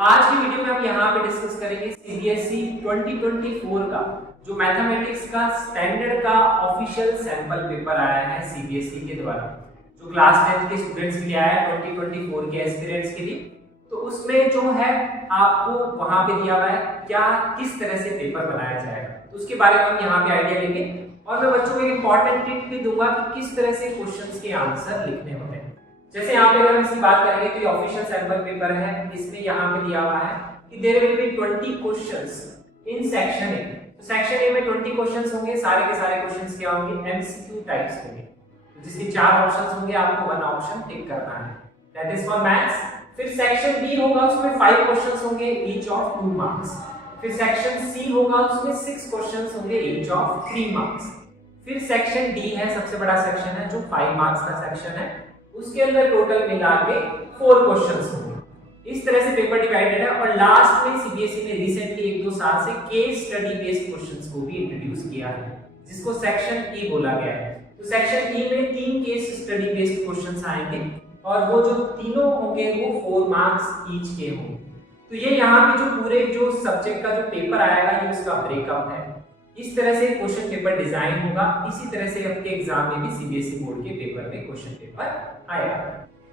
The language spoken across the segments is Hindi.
आज की वीडियो में हम यहाँ पे डिस्कस करेंगे सीबीएसई 2024 का जो मैथमेटिक्स का स्टैंडर्ड का ऑफिशियल सैंपल पेपर आया है सीबीएसई के द्वारा, जो क्लास 10 के स्टूडेंट्स के लिए आया है 2024 के एस्पिरेंट्स के लिए। तो उसमें जो है आपको वहां पे दिया हुआ है क्या किस तरह से पेपर बनाया जाएगा, तो उसके बारे में हम यहाँ पे आइडिया लेंगे और मैं बच्चों को एक इंपॉर्टेंट टिप भी दूंगा कि किस तरह से क्वेश्चंस के आंसर लिखने होते हैं। जैसे यहाँ पे अगर हम इसकी बात करेंगे तो ये ऑफिशियल सैंपल पेपर है, इसमें यहाँ पे दिया हुआ है कि there will be 20 questions in section A. तो सेक्शन ए में 20 क्वेश्चंस होंगे, सारे के सारे क्वेश्चंस क्या होंगे, एमसीक्यू टाइप्स होंगे, जिसके 4 ऑप्शंस होंगे, आपको 1 ऑप्शन टिक करना है, दैट इज फॉर मैथ्स। फिर सेक्शन बी होगा, उसमें 5 क्वेश्चंस होंगे ईच ऑफ 2 मार्क्स। फिर सेक्शन सी होगा, उसमें 6 क्वेश्चंस होंगे ईच ऑफ 3 मार्क्स। फिर सेक्शन डी है, सबसे बड़ा सेक्शन है जो 5 मार्क्स का सेक्शन है, उसके अंदर टोटल मिला के 4 क्वेश्चंस होंगे। इस तरह से पेपर डिवाइडेड है। और लास्ट में सीबीएसई ने रिसेंटली 1-2 साल से केस स्टडी बेस्ड क्वेश्चंस को भी इंट्रोड्यूस किया है, जिसको सेक्शन ई बोला गया है। तो सेक्शन ई में 3 केस स्टडी बेस्ड क्वेश्चंस आएंगे और वो जो तीनों होंगे वो 4 मार्क्स ईच के होंगे। तो ये यहाँ पे जो पूरे जो सब्जेक्ट का जो पेपर आएगा ये उसका ब्रेकअप है। इस तरह से क्वेश्चन पेपर डिजाइन होगा। इसी तरह से आपके एग्जाम में भी सीबीएसई बोर्ड के पेपर में क्वेश्चन पेपर आएगा।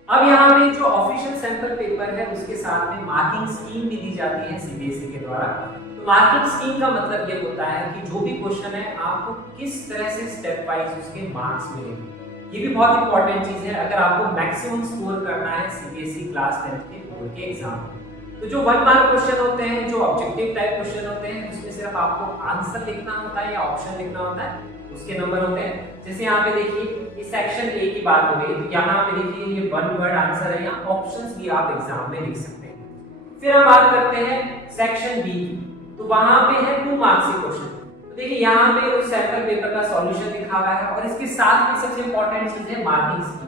अब यहाँ पे जो ऑफिशियल सैंपल पेपर है उसके साथ में मार्किंग स्कीम भी दी जाती है सीबीएसई के द्वारा। तो मार्किंग स्कीम का मतलब ये होता है कि जो भी क्वेश्चन है आपको किस तरह से स्टेप वाइज उसके मार्क्स मिलेंगे। ये भी बहुत इंपॉर्टेंट चीज है अगर आपको मैक्सिमम स्कोर करना है सीबीएसई क्लास 10 के बोर्ड के एग्जाम में। तो जो 1 मार्क क्वेश्चन होते हैं, जो ऑब्जेक्टिव टाइप क्वेश्चन होते हैं, उसमें सिर्फ आपको आंसर लिखना होता है या ऑप्शन लिखना होता है, उसके नंबर होते हैं। जैसे यहाँ पे देखिए इस सेक्शन ए की बात हो गई, तो यहाँ पे देखिए ये 1 वर्ड आंसर है या ऑप्शंस भी आप एग्जाम में लिख सकते हैं। फिर हम बात करते हैं सेक्शन बी की, तो वहां पे है 2 मार्क्स के क्वेश्चन। तो देखिए यहाँ पे उस सैंपल पेपर का सॉल्यूशन लिखा हुआ है और इसके साथ में सबसे इंपॉर्टेंट चीज है मार्किंग स्कीम।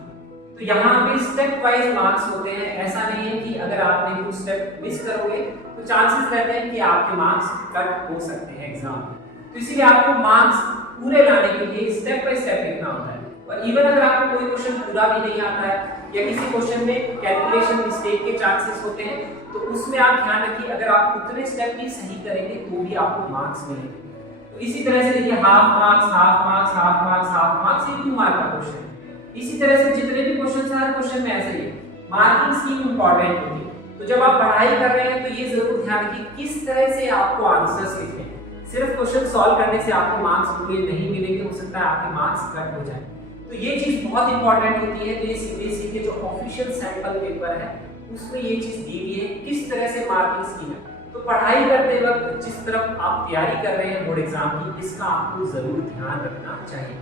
तो यहाँ पे स्टेप वाइज मार्क्स होते हैं। ऐसा नहीं है कि अगर आपने कुछ स्टेप मिस करोगे तो चांसेस रहते हैं कि आपके मार्क्स कट हो सकते हैं एग्जाम में। तो इसीलिए आपको मार्क्स पूरे लाने के लिए स्टेप बाय स्टेप लिखना होता है। और इवन अगर आपको कोई क्वेश्चन पूरा भी नहीं आता है या किसी क्वेश्चन में कैलकुलेशन मिस्टेक के चांसेस होते हैं, तो उसमें आप ध्यान रखिए अगर आप उतने स्टेप भी सही करेंगे तो भी आपको मार्क्स मिलेंगे। तो इसी तरह से देखिए half marks, half marks, half marks, half marks, ये 2 मार्क का क्वेश्चन है। इसी तरह से जितने भी क्वेश्चन है हर क्वेश्चन में ऐसे ही मार्किंग स्कीम इंपॉर्टेंट होती है। तो जब आप पढ़ाई कर रहे हैं तो ये जरूर ध्यान रखिए किस तरह से आपको आंसर्स लिखने हैं। सिर्फ क्वेश्चन सॉल्व करने से आपको मार्क्स पूरे नहीं मिलेंगे, हो सकता है आपके मार्क्स कट हो जाए। तो ये चीज बहुत इंपॉर्टेंट होती है। तो ये सीबीएसई के जो ऑफिशियल सैंपल पेपर है उसमें ये चीज दी गई है किस तरह से मार्किंग स्कीम है। तो पढ़ाई करते वक्त जिस तरफ आप तैयारी कर रहे हैं बोर्ड एग्जाम की, इसका आपको जरूर ध्यान रखना चाहिए।